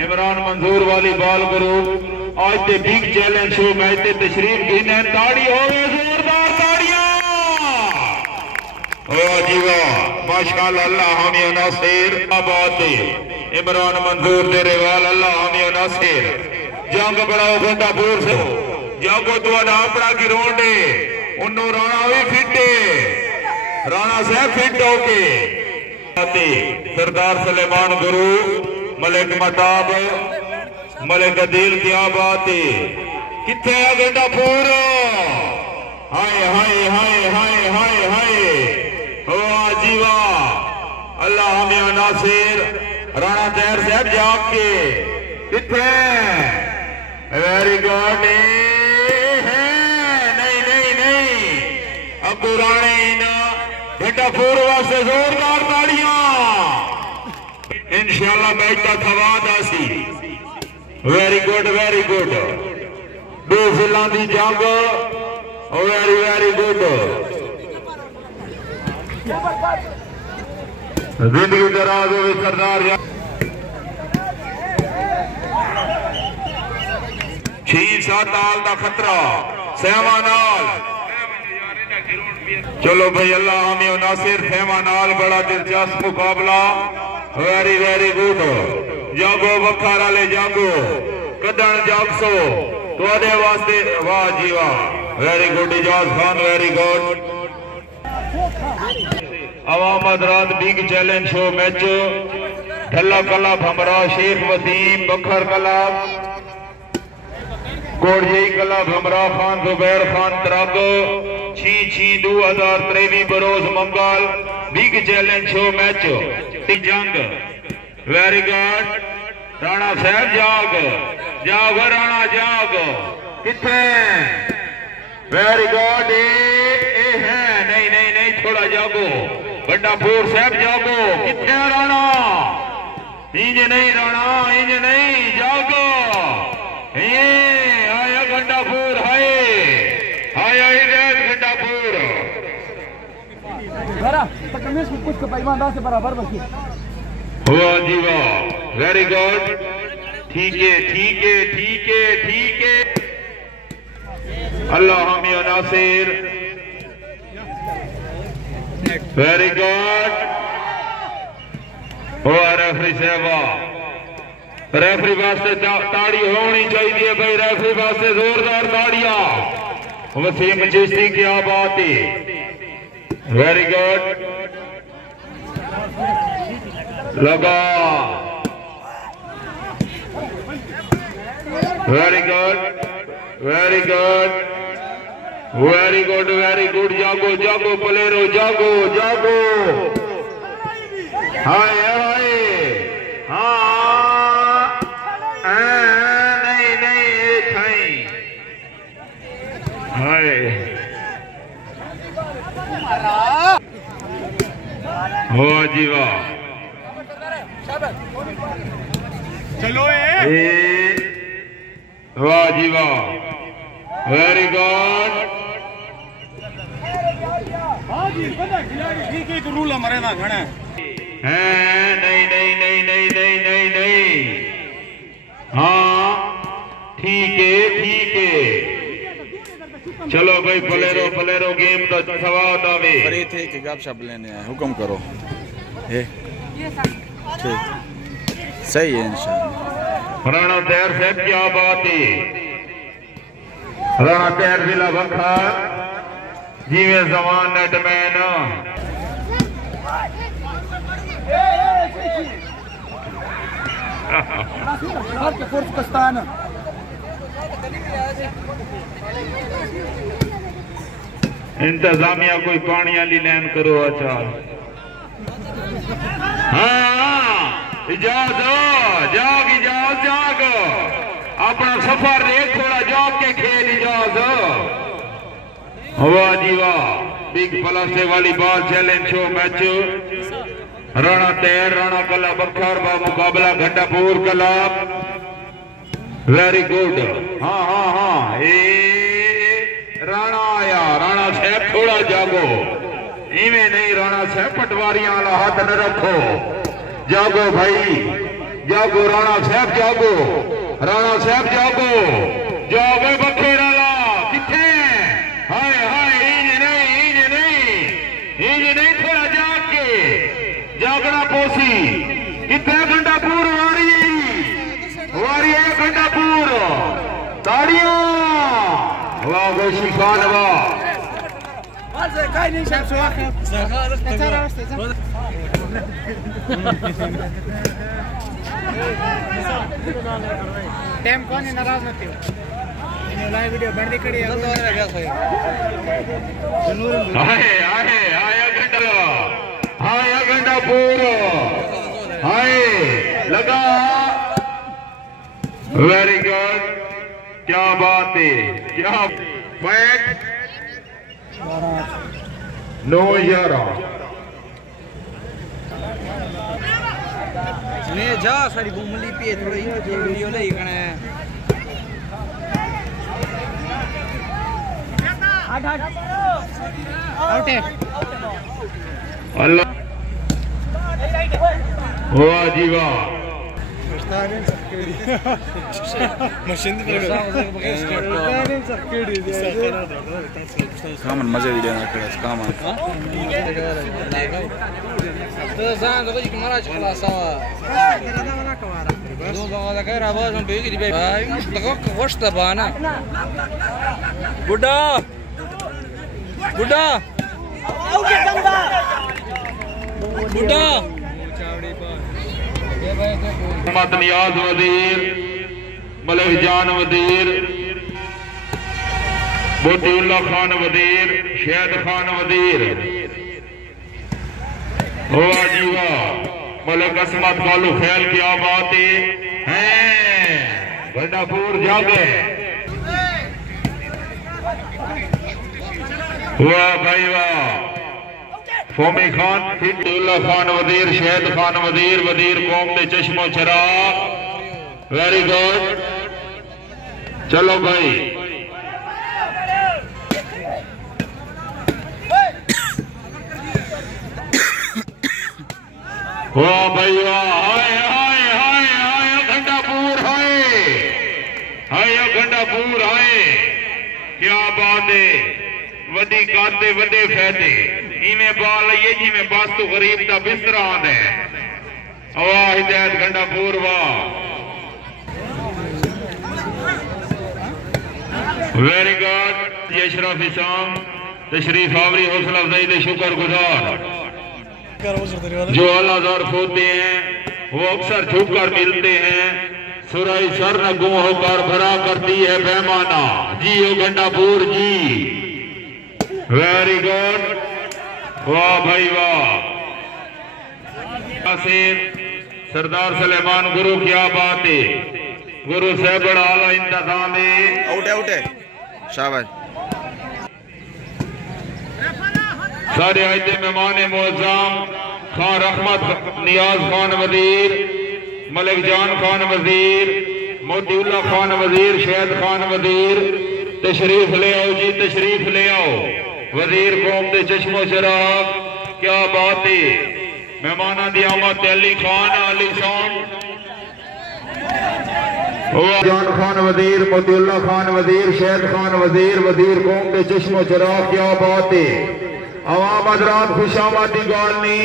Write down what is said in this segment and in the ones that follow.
इमरान मंजूर वाली बाल ग्रुप आज ते बिग चैलेंज शो मैच ते तशरीफ गिने ताड़ी हो गए जोरदार ताड़ियां वाह जी वाह माशाअल्लाह अल्लाह हामी नासिर बात इमरान मंजूर तेरे वाल अल्लाह हामी नासिर जंग बढ़ाओ घंटापुर से जागो तो अपना गिरोंड उन्नो राणा भी फिट राणा साहब फिट होके सरदार सलेमान गुरु मलिक मताब मलिक अदील क्या बात है किथे घंटापुर हाय हाय हाय हाय हाय हाय वाह जी वाह अल्लाह हमें नासिर राणा तैर साहब जाग के किथे वेरी गुड नहीं नहीं नहीं अबू राणे घंटापुर वास्ते जोरदार ताड़ियां इंशाअल्लाह मैच का थवाद आसी वेरी गुड दो फिल्लां दी जंग वेरी वेरी गुड जिंदगी दराज हो सरदार 6-7 नाल दा खतरा सहमा नाल चलो भाई अल्लाह हमें नासिर सहमा नाल बड़ा दिलचस्प मुकाबला वेरी वेरी गुड जागो बखार वाले जागो कदन जागसो तुहाडे वास्ते वाह जी वाह very good Ijaz Khan very good अवाम हजरात बिग चैलेंज शो मैच ठल्ला कला भमरा शेख वसीम बखर कला कोड़जी कला भमरा खान जुबैर खान तरग 6-6-2023 बरोज मंगल बिग चैलेंज शो मैच जंग वेरी गुड राणा साहब जाग जाग राणा जाग किथे वेरी गुड है नहीं नहीं नहीं थोड़ा जागो घंटापुर साहब जागो किथे राणा इंज नहीं राणा इंज नहीं जागो आया घंटापुर हाय आया घंटापुर कुछ पैमानदार से बराबर बची वाह जी वाह वेरी गुड ठीक है ठीक है ठीक है ठीक है अल्लाह हामी नासिर वेरी गुड रेफरी साहब रेफरी वास्ते ताड़ी होनी चाहिए भाई रेफरी वास्ते जोरदार ताड़ियां वसीम चिश्ती क्या बात है वेरी गुड लगा very good very good very good very good जागो जागो पलेरो जागो जागो हाय हाय हाँ नहीं नहीं थाई हाय वाह जी वाह चलो वाह जी वाह वेरी गुड रूल हमारे ना घना है नहीं नहीं नहीं नहीं नहीं नहीं नहीं हाँ ठीक है चलो भाई पलेरो गेम का सवाल आवे बड़े थे कि गपशप लेने आए हुक्म करो ठीक सही है इंशाल्लाह राणा तैर साहब क्या बात है राणा तैर जिला बखार जीवे जवान नेटमैन इंतजामिया कोई पानी वाली लैन करो अच्छा हाँ इजाज जाग इजाज जाग अपना सफर देख थोड़ा जाग के खेल इजाज वाह जी वाह बिग पलासे वाली बाल चैलेंज शो मैच राणा तैर राणा कला बखर बा मुकाबला घंटापुर कला वेरी गुड। हाँ हाँ हाँ, ए राणा आया। राणा साहब थोड़ा जागो, इवें नहीं राणा साहब, पटवारियां वाला हाथ न रखो। जागो भाई, जागो राणा साहब, जागो राणा साहब, जागो जागो। बखेरा ला किथे? हाय हाय, इंज नहीं, थोड़ा जाग के जागना पोसी। कितने घंटापुर वारी वारी है, घंटापुर ताड़ियां। वाह गोशी खान, वाह टाइम कौन है, नाराज मत हो। लाइव वीडियो बंद करी है। आया घंटापुर, हाय लगा। वेरी गुड, क्या बात है, क्या बैट 9-11 ने जा सारी घूमली पे थोड़ी वीडियो नहीं करना है। आउट है अल्लाह, वाह जी वाह। कामन मजे वीडियो ना करे कामन तो जान तो कि महाराज खला सवा दो बागा का आवाज हम बेगी भाई तको वश तबाना बुड्ढा बुड्ढा बुड्ढा मोहम्मद नियाज वजीर, मलिक जान वजीर, मोतीउल्ला खान वजीर, शहद खान वजीर, वाह जी वाह। मलिक असमत कालू ख्याल, क्या बात है। घंटापुर जागे, वाह भाई वाह। फोमी खान, फितुल्ला खान वजीर, शहद खान वजीर, वजीर कौम दे चश्मो चराग। वेरी गुड, चलो भाई। वाह भाई वाह, हाय हाय हाय हाय घंटापुर, हाय हाय घंटापुर, हाय क्या बात है। वडी काते वडे फायदे, इवें बाल ये जिमें बस तो गरीब का बिस्तरा आंदा है। वाह हिदायत घंटापुर, वाह वेरी गुड। ये अशरफ इसाम तशरीफ आवरी, हौसला अफजाई के शुक्र गुजार। जो अलाजार होते हैं वो अक्सर झुक कर मिलते हैं। सुराई सर न गुम होकर भरा करती है पैमाना। जी हो घंटापुर जी, वेरी गुड, वाह भाई वाह। सरदार सलेमान गुरु, क्या बात है। गुरु से बड़ा आला इंतजाम है। आउट है, आउट है, शाबाश। सारे आयते मेहमान मुअज़्ज़म खान रहमत नियाज खान वजीर, मलिक जान खान वजीर, मोतीउल्ला खान वजीर, शहद खान वजीर, तशरीफ ले आओ जी, तशरीफ ले आओ। वजीर कौम दे चश्मो चराग, क्या बात है। मेहमाना दी आमद अली खान, अली शान, जान खान वजीर, मोतीउल्ला खान वजीर, शहद खान वजीर, वजीर कौम दे चश्मो चराग, क्या बात है। अवाम हजरात खुशामदी गालनी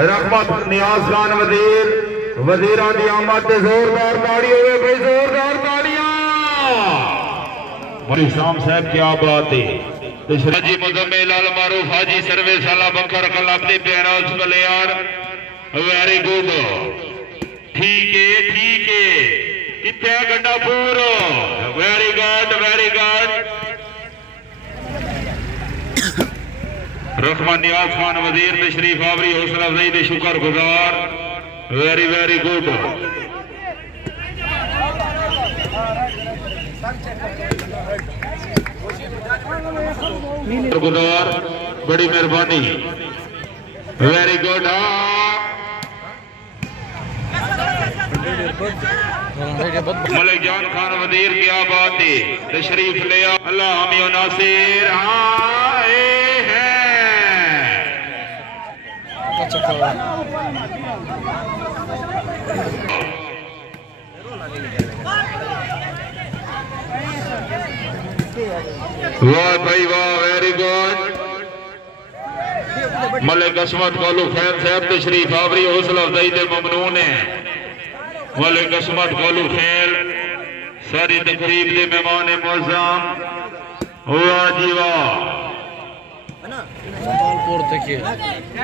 रहमत नियाज खान वजीर, वजीरां दी आमद ते जोरदार ताड़ी होवे भाई, जोरदार ताड़ियां। मौलवी शाम साहब, क्या बात है। हाजी मुजम्मिल अल मारूफ, हाजी सर्विस अला बकर कलब दे पैराज बलियार, वेरी गुड, ठीक है ठीक है। किथे Ghantapur, very good very good. Rahman Niaz Khan Wazir तशरीफ आवरी, हौसला अफजाई के शुक्र गुजार, वेरी वेरी गुड। गुजार, बड़ी मेहरबानी, वेरी गुड। मलिक जान खान वजीर, क्या बात है, तशरीफ ले आओ। अल्लाह हामी और नासिर आए हैं। वाह भाई वाह, वेरी गुड। मलिक असमत कौलू खैर साहब तशरीफ आवरी, हौसला अफजाई दे ममनून है। मलिक असमत कौलू खैर सारी तकरीब दे मेहमान मुअज़्ज़म, वाह जी वाह।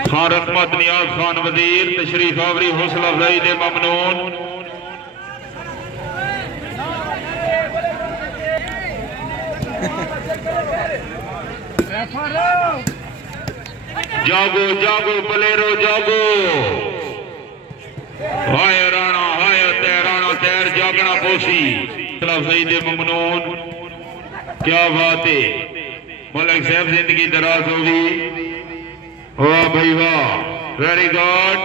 खान रहमत नियाज खान वजीर तशरीफ आवरी, हौसला अफजाई दे ममनून। जागो जागो बलेरो जागो, हाय राणा हाय तैराना तैर जागना पोसी, सही दे ममनून, क्या बात है। मलिक साहब जिंदगी दराज होगी, वाह भाई वाह, very good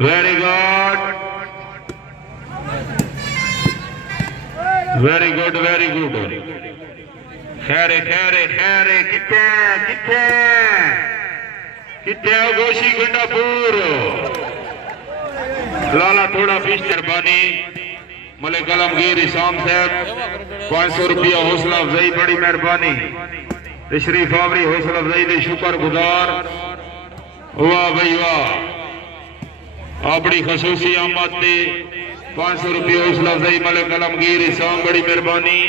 very good very good very good. Khaire Khaire Khaire कितने कितने कितने गोशी गंडापुर लाला थोड़ा फीस मेहरबानी। मलिक आलमगीर इसाम साहब 500 रुपया हौसला अफजाई, बड़ी मेहरबानी। तशरीफ आवरी, हौसला अफजाई दे शुक्र गुजार, वाह भाई वाह। अपनी खसूसी आमद से 500 रुपया हौसला अफजाई मलिक आलमगीर इसाम, बड़ी मेहरबानी।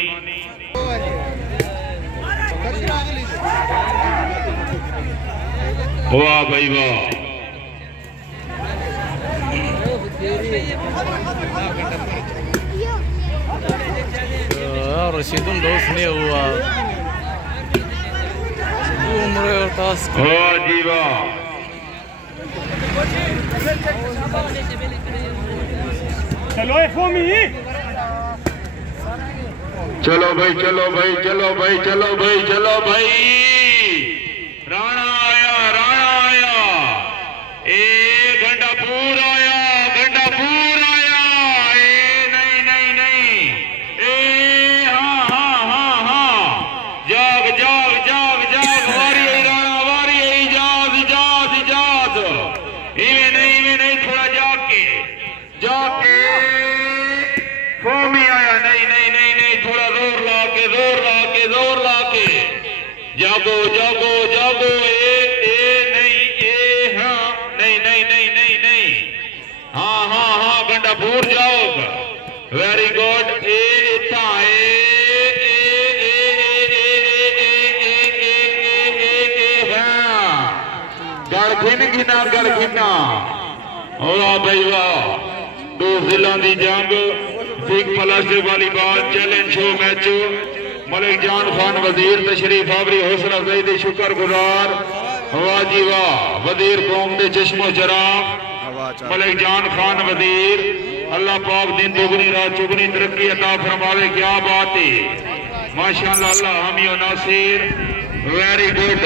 वाह भाई वाह। रशीदुन दोस्त नहीं हुआ उम्र और टास्क, वाह जी वाह। चलो फोमी, चलो भाई चलो भाई चलो भाई चलो भाई चलो भाई। राणा आया राणा आया, ए गंडापुर आया गंडापुर आया, ए नहीं नहीं नहीं, ए हाँ हाँ हाँ हाँ, जाग जाग जाग जाग, वारी आई राणा वारी आई, इजाज इजाज इजाज, इवे नहीं थोड़ा जाके फोमी आया, नहीं नहीं नहीं नहीं, थोड़ा जोर ला के जागो जागो जागो, ए नहीं ए हाँ नहीं नहीं नहीं नहीं नहीं, हाँ हाँ हाँ गंडापुर जाओ, वेरी गुड। ए इतना गड़ गिना, वाह भाई वाह। 2 जिलों की जंग, Sikh plastic volleyball challenge show match, Malik जान खान वजीर तशरीफ आवरी, हौसला अफजाई दे शुक्र गुजार, वाह जी वाह। वजीर कौम दे चश्मो चराग मलिक जान खान वजीर, अल्लाह पाक दिन दुगनी रात चुगनी तरक्की अता फरमावे, क्या बात है माशाअल्लाह। अल्लाह हामी और नासिर, वेरी गुड,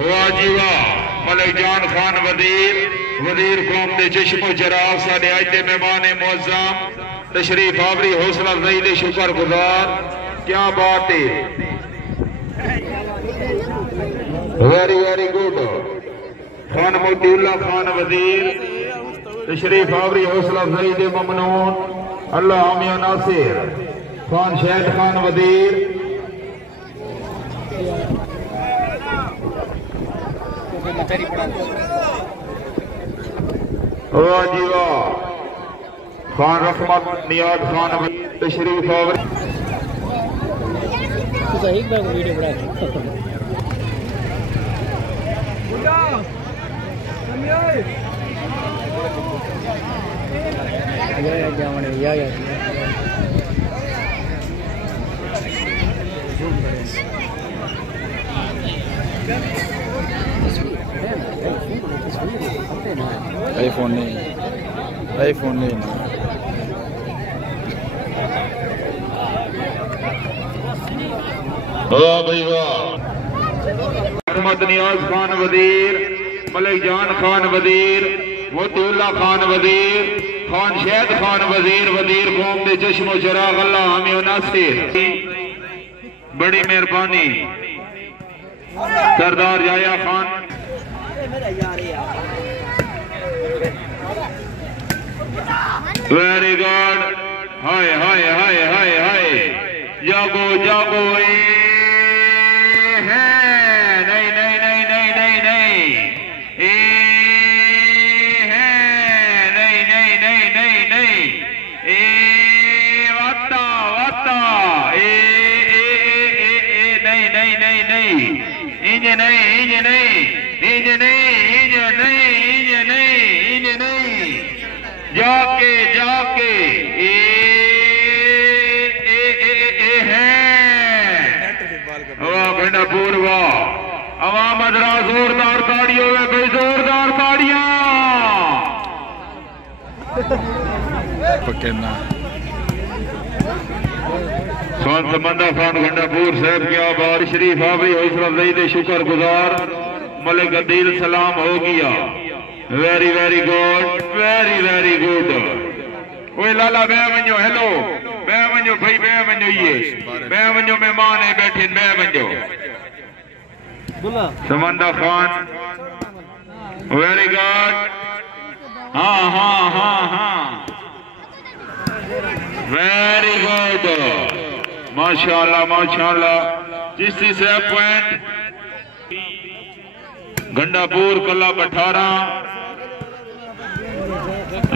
वाह जी वाह। मलिक जान खान वजीर कौम दे चश्मो चराग, साडे अज दे मेहमान मुअज़्ज़म तशरीफ आवरी, हौसला अफजाई दे शुक्र गुजार, क्या बात है, very very good. Khan Motiullah Khan Wazir तशरीफ आवरी, हौसला अफजाई दे ममनून, अल्लाह हामी और नासिर। खान शहद खान वजीर, वाह जी वाह। खान रहमत नियाज खान तशरीफ आवरी, वीडियो बना आईफोन नहीं वाह भाई वाह। रहमत नियाज खान वजीर, मलिक जान खान वजीर, मोतीउल्लाह खान वजीर, खान शहद खान वजीर वजीर कौम दे चश्मो चिराग अल्लाह हामी नासिर बड़ी मेहरबानी सरदार याया खान वेरी गुड हाय हाय हाय हाय हाय जागो जागो है नहीं नहीं नहीं नहीं नहीं नहीं ए है नहीं नहीं नहीं नहीं नहीं ए वाता वाता ए नहीं नहीं नहीं नहीं इंज नहीं इंज नहीं इंज नहीं इंज नहीं इंज नहीं इंज नहीं जाके जाके घंटा पूर्वा अवाम अदरा जोरदार ताड़ियों में कोई जोरदार ताड़ियां पकड़ना संत मंदा खान घंटापुर साहब की आबाद शरीफ आबी हौसला अफजाई दे शुक्र गुजार मलिक अदील सलाम हो गया वेरी वेरी गुड ओए लाला मैं वञो हेलो मैं वञो भाई मैं वञो ये मैं वञो मेहमान है बैठे मैं वञो समंदा खान वेरी गुड हाँ हाँ हाँ हाँ वेरी गुड माशाल्लाह चिश्ती साहब पॉइंट घंटापुर कला 18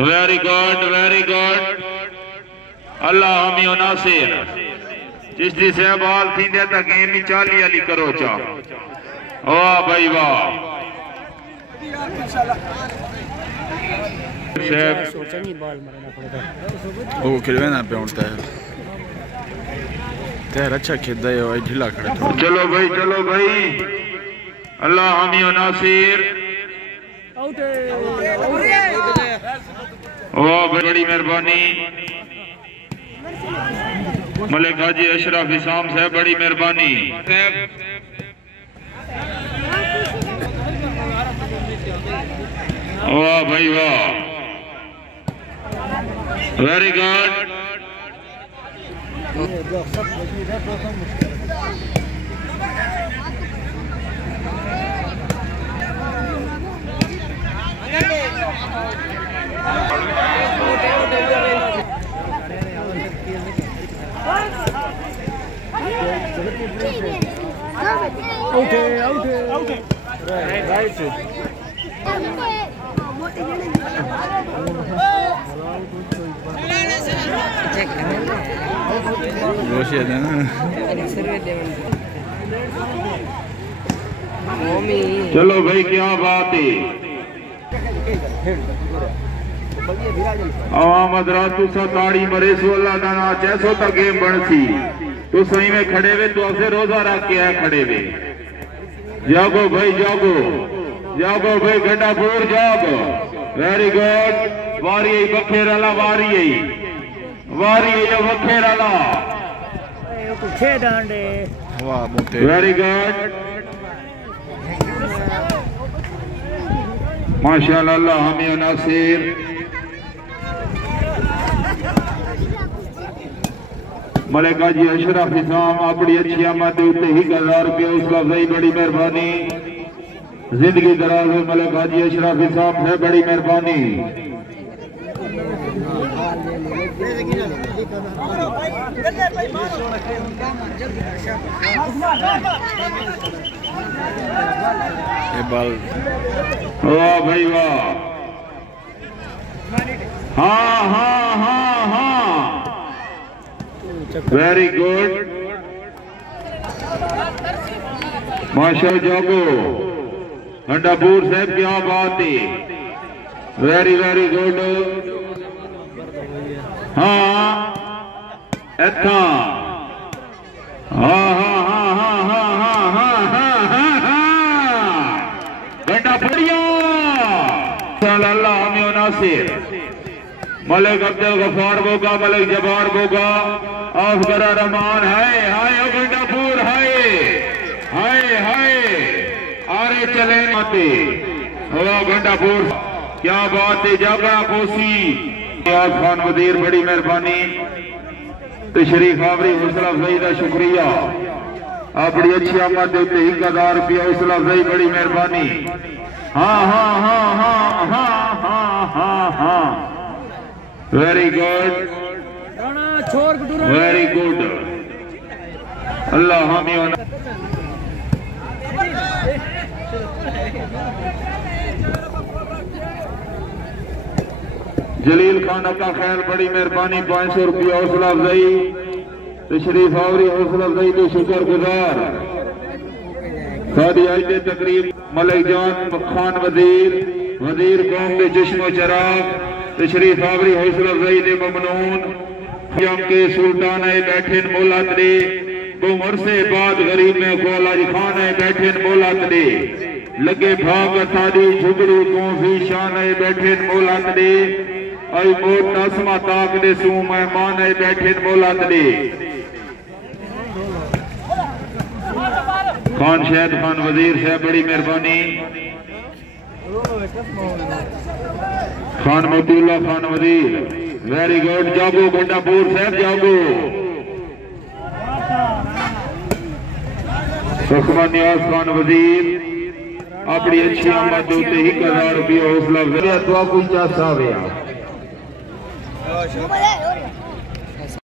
वेरी गुड अल्लाह हामी नासिर चिश्ती साहब हाल थी तो गेम ही 40 वाली करो चा वाह भाई वाह वो खिलवे ना पे उठता है तेर अच्छा खेदा है भाई ढीला खड़ा चलो भाई अल्लाह हामी नासिर वाह बड़ी मेहरबानी मलिक हाजी अशरफ इसाम साहब बड़ी मेहरबानी वाह भाई वाह वेरी गुड Right. चलो भाई क्या बात है आवाम हजरात तुसा ताड़ी मरे सो अल्लाह दा ना जैसो तक गेम बनसी तो सही में खड़े वे तो असे रोजा रख के आए खड़े वे जागो भाई जागो भाई घंटापुर जागो वेरी गुड वारी बखेराला वारी बखेराला वेरी गुड माशाअल्लाह अल्लाह हामी नासिर मलिक हाजी अशरफ इसाम अपनी अच्छी आमद उत्ते 1000 रुपये उसका सही बड़ी मेहरबानी जिंदगी दराज हो मलिक हाजी अशरफ इसाम है बड़ी मेहरबानी वाह भाई वाह हाँ हाँ हाँ हाँ वेरी गुड माशा जागो घंटापुर साहब क्या बात है वेरी गुड हाँ एथा हाँ हाँ हाँ हाँ हाँ हाँ हाँ हाँ हाँ हाँ घंटापुरिया अल्लाह हमें नासिर मलिक अब्दुल गफार बोगा मलिक जबार बोगा अफगरा रहमान है घंटापुर है आरे चले माते घंटापुर क्या बात है जागरा कोसी नियाज खान वजीर बड़ी मेहरबानी। तशरीफ आवरी हौसला अफजाई का शुक्रिया। अपनी अच्छी आमद के उत्ते 1000 रुपया हौसला अफजाई बड़ी मेहरबानी। हाँ हाँ हाँ हाँ हाँ हाँ हाँ हाँ वेरी गुड वेरी गुड। अल्लाह हामी जलील खान का खैर बड़ी मेहरबानी 500 रुपया हौसला अफजाई। तशरीफ आवरी हौसला अफजाई के शुक्रगुजार। सादी आज तकरीब मलिक जान खान वजीर कौम के चश्मो चराग। तशरीफ आवरी हौसला अफजाई के ममनून के सुल्तान बैठे मोलात दे उमर से बाद गरीब में गोलाज खान बैठे मोलात दे लगे भाग थादी झुगड़ू को भी शान बैठे मोलात दे आई मोट नसमा ताक दे सू मेहमान बैठे मोलात दे। खान शहद खान वजीर साहब बड़ी मेहरबानी। खान मोतीउल्लाह खान वजीर वेरी गुड। जागो गंडापुर साहब जागो। सखमा नियाज खान वजीर अपनी अच्छी आमद के 1000 रुपया हौसला दुआ कोई चाह साहब